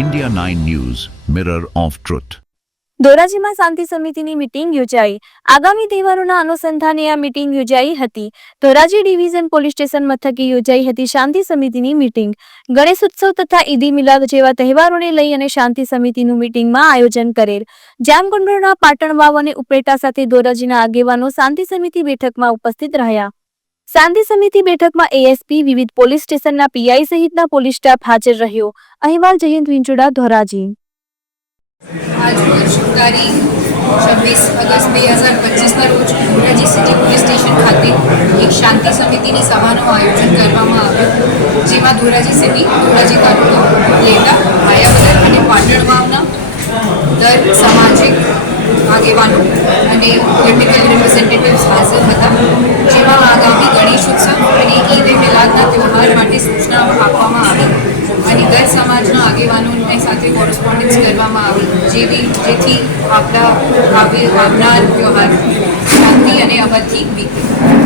India 9 news mirror of truth ધોરાજીમાં શાંતિ સમિતિની meeting યોજાઈ. આગામી તહેવારોના અનુસંધાને આ મિટિંગ યોજાઈ હતી. ધોરાજી ડિવિઝન પોલીસ સ્ટેશન મથકે યોજાઈ હતી શાંતિ સમિતિની મિટિંગ. ગણેશ ઉત્સવ તથા ઈદી મિલાદ જેવા તહેવારોને લઈ અને શાંતિ સમિતિનું મિટિંગમાં આયોજન કરેલ. જામકુંડોના પાટણ વાવ અને ઉપરેટા સાથે ધોરાજીના આગેવાનો શાંતિ સમિતિ બેઠકમાં ઉપસ્થિત રહ્યા. શાંતિ સમિતિ બેઠકમાં એએસપી વિવિધ પોલીસ સ્ટેશનના પીઆઈ સહિતના પોલીસ સ્ટાફ હાજર રહ્યો. અહેવાલ જયંત વિંચુડા, ધોરાજી. છવ્વીસ ઓગસ્ટ બે હજાર પચીસના રોજ ધોરાજી સિટી પોલીસ સ્ટેશન ખાતે એક શાંતિ સમિતિની સભાનું આયોજન કરવામાં આવ્યું. જેમાં ધોરાજી સિટી, ધોરાજી તાલુકો લેટા માયાવદર અને પાટણવાવના દર સામાજિક આગેવાનો અને પોલિટિકલ રિપ્રેઝેન્ટેટિવ્સ હાજર હતા. તહેવાર માટે સૂચનાઓ આપવામાં આવી અને દર સમાજના આગેવાનોને સાથે કોરસ્પોન્ડન્સ કરવામાં આવી, જેવી જેથી આપણા આવે આવનાર વ્યવહાર શાંતિ અને અવધથી વીતે